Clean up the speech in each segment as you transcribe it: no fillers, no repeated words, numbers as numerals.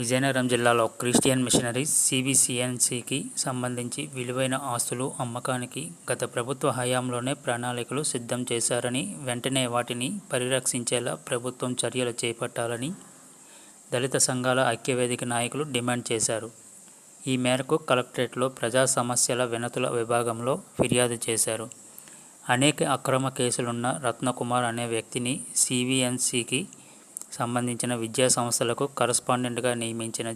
విజయనగరం జిల్లాలో Christian machineries సిబిసిఎన్సికి సంబంధించి విలువైన ఆస్తులు అమ్మకానికి గత ప్రభుత్వ హయాంలోనే ప్రణాళికలు సిద్ధం చేశారని, వెంటనే వాటిని పరిరక్షించేలా ప్రభుత్వం చర్యలు చేపట్టాలని దళిత సంఘాల ఐక్యవేదిక నాయకులు డిమాండ్ చేశారు. ఈ మేరకు కలెక్టరేట్లో ప్రజా సమస్యల వినతుల విభాగంలో ఫిర్యాదు చేశారు. అనేక అక్రమ కేసులున్న రత్నకుమార్ అనే వ్యక్తిని సిబిఎన్సికి సంబంధించిన విద్యా సంస్థలకు కరస్పాండెంట్గా నియమించిన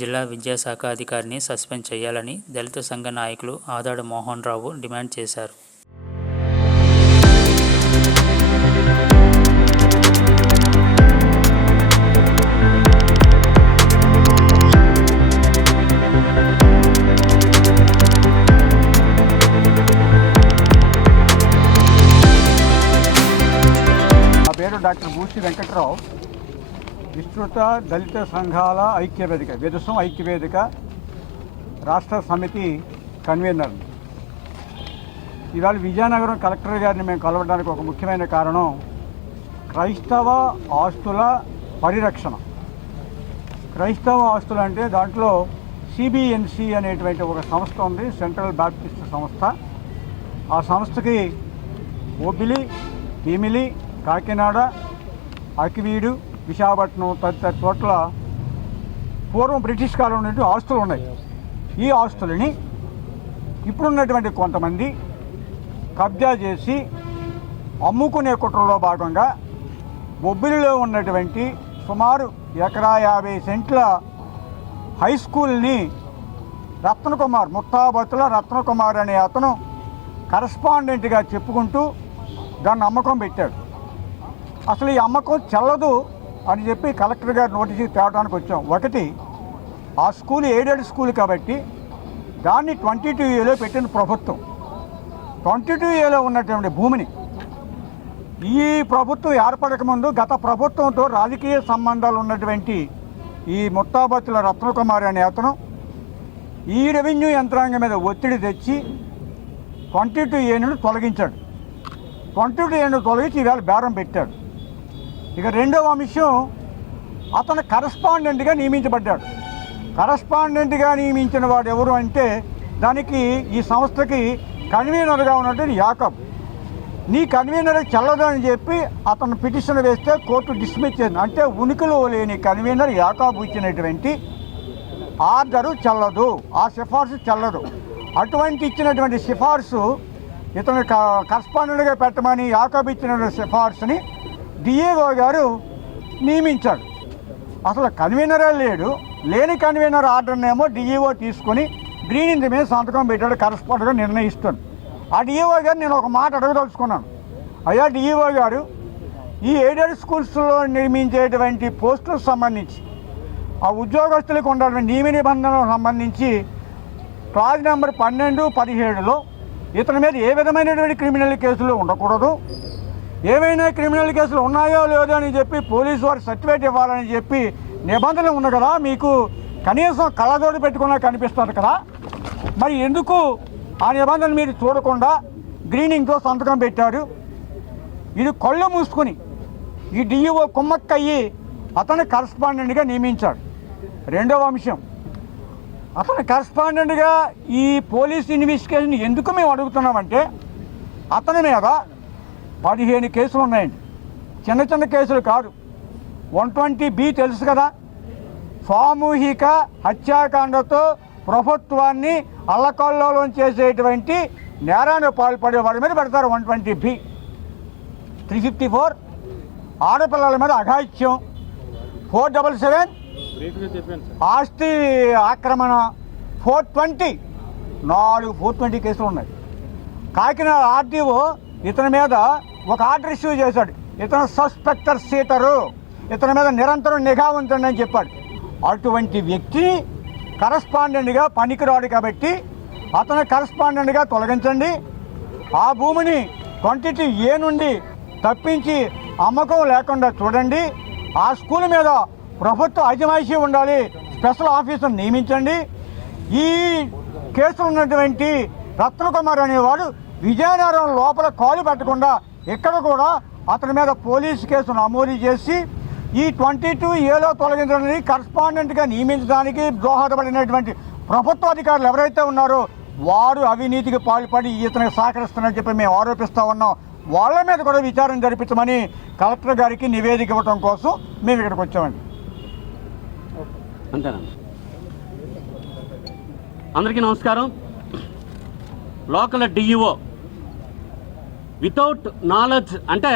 జిల్లా విద్యాశాఖ అధికారిని సస్పెండ్ చేయాలని దళిత సంఘ నాయకులు ఆదాడ మోహన్ రావు డిమాండ్ చేశారు. డాక్టర్ బూసి వెంకట్రావు, విస్తృత దళిత సంఘాల ఐక్యవేదిక విదుసం ఐక్యవేదిక రాష్ట్ర సమితి కన్వీనర్. ఇవాళ విజయనగరం కలెక్టర్ గారిని మేము కలవడానికి ఒక ముఖ్యమైన కారణం క్రైస్తవ ఆస్తుల పరిరక్షణ. క్రైస్తవ ఆస్తులు అంటే దాంట్లో సిబిఎన్సి అనేటువంటి ఒక సంస్థ ఉంది, సెంట్రల్ బాప్టిస్ట్ సంస్థ. ఆ సంస్థకి ఓబిలి, భీమిలి, కాకినాడ, అకివీడు, విశాఖపట్నం తదితర చోట్ల పూర్వం బ్రిటిష్ కాలం నుండి ఆస్తులు ఉన్నాయి. ఈ ఆస్తులని ఇప్పుడున్నటువంటి కొంతమంది కబ్జా చేసి అమ్ముకునే కుట్రలో భాగంగా బొబ్బిలిలో ఉన్నటువంటి సుమారు 150 సెంట్ల హై స్కూల్ని రత్నకుమార్, ముత్తాబత్తుల రత్నకుమార్ అనే అతను కరస్పాండెంట్గా చెప్పుకుంటూ దాన్ని అమ్మకం పెట్టాడు. అసలు ఈ అమ్మకం చెల్లదు అని చెప్పి కలెక్టర్ గారు నోటీసు తేవడానికి వచ్చాం. ఒకటి, ఆ స్కూల్ ఎయిడెడ్ స్కూల్ కాబట్టి దాన్ని 22A పెట్టిన ప్రభుత్వం. 22A ఉన్నటువంటి భూమిని ఈ ప్రభుత్వం ఏర్పడకముందు గత ప్రభుత్వంతో రాజకీయ సంబంధాలు ఉన్నటువంటి ఈ ముత్తాబత్తుల రత్నకుమార్ అనే అతను ఈ రెవెన్యూ యంత్రాంగం మీద ఒత్తిడి తెచ్చి 22A తొలగించాడు. 22A తొలగించి ఈవేళ బేరం పెట్టాడు. ఇక రెండవ అంశం, అతను కరస్పాండెంట్గా నియమించబడ్డాడు. కరస్పాండెంట్గా నియమించిన వాడు ఎవరు అంటే దానికి ఈ సంస్థకి కన్వీనర్గా ఉన్నటువంటి యాకబ్. నీ కన్వీనర్ చెల్లదు అని చెప్పి అతను పిటిషన్ వేస్తే కోర్టు డిస్మిస్ చేసింది. అంటే ఉనికిలో లేని కన్వీనర్ యాకబ్ ఇచ్చినటువంటి ఆర్డరు చెల్లదు, ఆ సిఫార్సు చెల్లదు. అటువంటి ఇచ్చినటువంటి సిఫార్సు ఇతను కరస్పాండెంట్గా పెట్టమని యాకబ్ ఇచ్చిన సిఫార్సుని డిఏఓ గారు నియమించాడు. అసలు కన్వీనరే లేడు. లేని కన్వీనర్ ఆర్డర్నేమో డిఈఓ తీసుకొని గ్రీన్ మీద సంతకం పెట్టాడు, కరస్పాండెంట్గా నిర్ణయిస్తాడు. ఆ డిఈఓ గారు నేను ఒక మాట అడగదలుచుకున్నాను. అయ్యా డిఈఓ గారు, ఈ ఎయిడెడ్ స్కూల్స్లో నిర్మించేటువంటి పోస్టులకు సంబంధించి ఆ ఉద్యోగస్తులకు ఉండాలని నియమ నిబంధనలకు సంబంధించి క్లాజ్ నెంబర్ 12, 17లో ఇతని మీద ఏ విధమైనటువంటి క్రిమినల్ కేసులు ఉండకూడదు, ఏమైనా క్రిమినల్ కేసులు ఉన్నాయో లేదో అని చెప్పి పోలీసు వారు సర్టిఫికేట్ ఇవ్వాలని చెప్పి నిబంధన ఉంది కదా, మీకు కనీసం కళ్ళజోడు పెట్టుకున్నా కనిపిస్తుంది కదా, మరి ఎందుకు ఆ నిబంధన మీరు చూడకుండా గ్రీనింగ్తో సంతకం పెట్టారు? ఇది కళ్ళు మూసుకొని ఈ డిఈఓ కుమ్మక్కయ్యి అతను కరస్పాండెంట్గా నియమించాడు. రెండవ అంశం, అతను కరస్పాండెంట్గా ఈ పోలీస్ ఇన్వెస్టిగేషన్ ఎందుకు మేము అడుగుతున్నామంటే అతని మీద 15 కేసులు ఉన్నాయండి. చిన్న చిన్న కేసులు కాదు. 120B తెలుసు కదా, సామూహిక హత్యాకాండతో ప్రభుత్వాన్ని అల్లకల్లోలం చేసేటువంటి నేరాన్ని పాల్పడే వాడి మీద పెడతారు 120B. 354 ఆడపిల్లల మీద అఘాయిత్యం, 477 ఆస్తి ఆక్రమణ, 420 420 కేసులు ఉన్నాయి. కాకినాడ ఆర్టీఓ ఇతని మీద ఒక ఆర్డర్ ఇష్యూ చేశాడు. ఇతను సస్పెక్టర్ సీటరు, ఇతని మీద నిరంతరం నిఘా ఉంచండి అని చెప్పాడు. అటువంటి వ్యక్తి కరస్పాండెంట్గా పనికిరాడు కాబట్టి అతను కరస్పాండెంట్గా తొలగించండి. ఆ భూమిని 22A నుండి తప్పించి అమ్మకం లేకుండా చూడండి. ఆ స్కూల్ మీద ప్రభుత్వ అజమాయిషీ ఉండాలి, స్పెషల్ ఆఫీసర్ నియమించండి. ఈ కేసులో ఉన్నటువంటి రత్నకుమార్ అనేవాడు విజయనగరం లోపల కాలు పెట్టకుండా ఇక్కడ కూడా అతని మీద పోలీసు కేసు నమోదు చేసి ఈ 22A తొలగించడానికి కరస్పాండెంట్గా నియమించడానికి దోహదపడినటువంటి ప్రభుత్వ అధికారులు ఎవరైతే ఉన్నారో వారు అవినీతికి పాల్పడి ఇతనికి సహకరిస్తున్నారని చెప్పి మేము ఆరోపిస్తూ ఉన్నాం. వాళ్ళ మీద కూడా విచారణ జరిపించమని కలెక్టర్ గారికి నివేదిక ఇవ్వడం కోసం మేము ఇక్కడికి వచ్చామండి. అంతేనా? అందరికీ నమస్కారం. లోకల్ డిఈఓ వితౌట్ నాలెడ్జ్ అంటే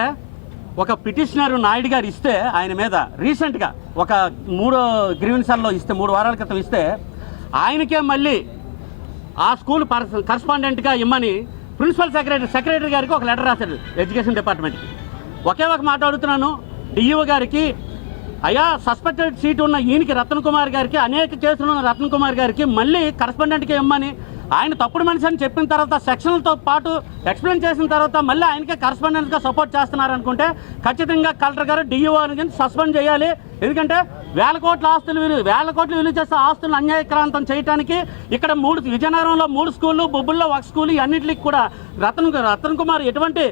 ఒక పిటిషనర్ నాయుడు గారు ఇస్తే ఆయన మీద రీసెంట్గా ఒక 3 గ్రీవెన్సాల్లో ఇస్తే 3 వారాల క్రితం ఇస్తే ఆయనకే మళ్ళీ ఆ స్కూల్ కరస్పాండెంట్గా ఇమ్మని ప్రిన్సిపల్ సెక్రటరీ గారికి ఒక లెటర్ రాశారు ఎడ్యుకేషన్ డిపార్ట్మెంట్కి. ఒకే ఒక మాట అడుగుతున్నాను డిఈఓ గారికి, అయ్యా సస్పెక్టెడ్ సీట్ ఉన్న ఈయనకి రత్నకుమార్ గారికి అనేక కేసులు ఉన్న రత్నకుమార్ గారికి మళ్ళీ కరస్పాండెంట్గా ఇమ్మని ఆయన తప్పుడు మనిషి అని చెప్పిన తర్వాత సెక్షన్లతో పాటు ఎక్స్ప్లెయిన్ చేసిన తర్వాత మళ్ళీ ఆయనకే కరస్పాండెంట్గా సపోర్ట్ చేస్తున్నారనుకుంటే ఖచ్చితంగా కలెక్టర్ గారు డిఈఓ సస్పెండ్ చేయాలి. ఎందుకంటే వేల కోట్ల విలువ చేసే ఆస్తులను అన్యాయక్రాంతం చేయడానికి ఇక్కడ విజయనగరంలో 3 స్కూళ్ళు, బొబ్బుల్లో 1 స్కూల్, అన్నింటికి కూడా రతన్ కుమార్ ఎటువంటి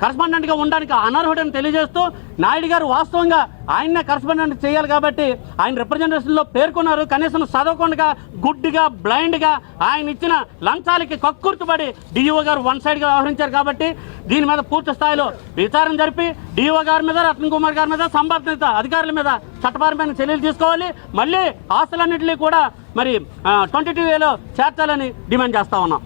కరస్పాండెంట్గా ఉండడానికి అనర్హుడని తెలియజేస్తూ నాయుడు గారు వాస్తవంగా ఆయన్నే కరస్పాండెంట్ చేయాలి కాబట్టి ఆయన రిప్రజెంటేషన్లో పేర్కొన్నారు. కనీసం చదవకుండా గుడ్డిగా బ్లైండ్గా ఆయన ఇచ్చిన లంచాలకి కక్కుర్తుపడి డిఈఓ గారు వన్ సైడ్గా వ్యవహరించారు. కాబట్టి దీని మీద పూర్తి స్థాయిలో విచారణ జరిపి డిఈఓ గారి మీద, రత్నకుమార్ గారి మీద, సంబంధిత అధికారుల మీద చట్టపరమైన చర్యలు తీసుకోవాలి. మళ్ళీ ఆస్తులన్నింటినీ కూడా మరి 22A చేర్చాలని డిమాండ్ చేస్తా ఉన్నాం.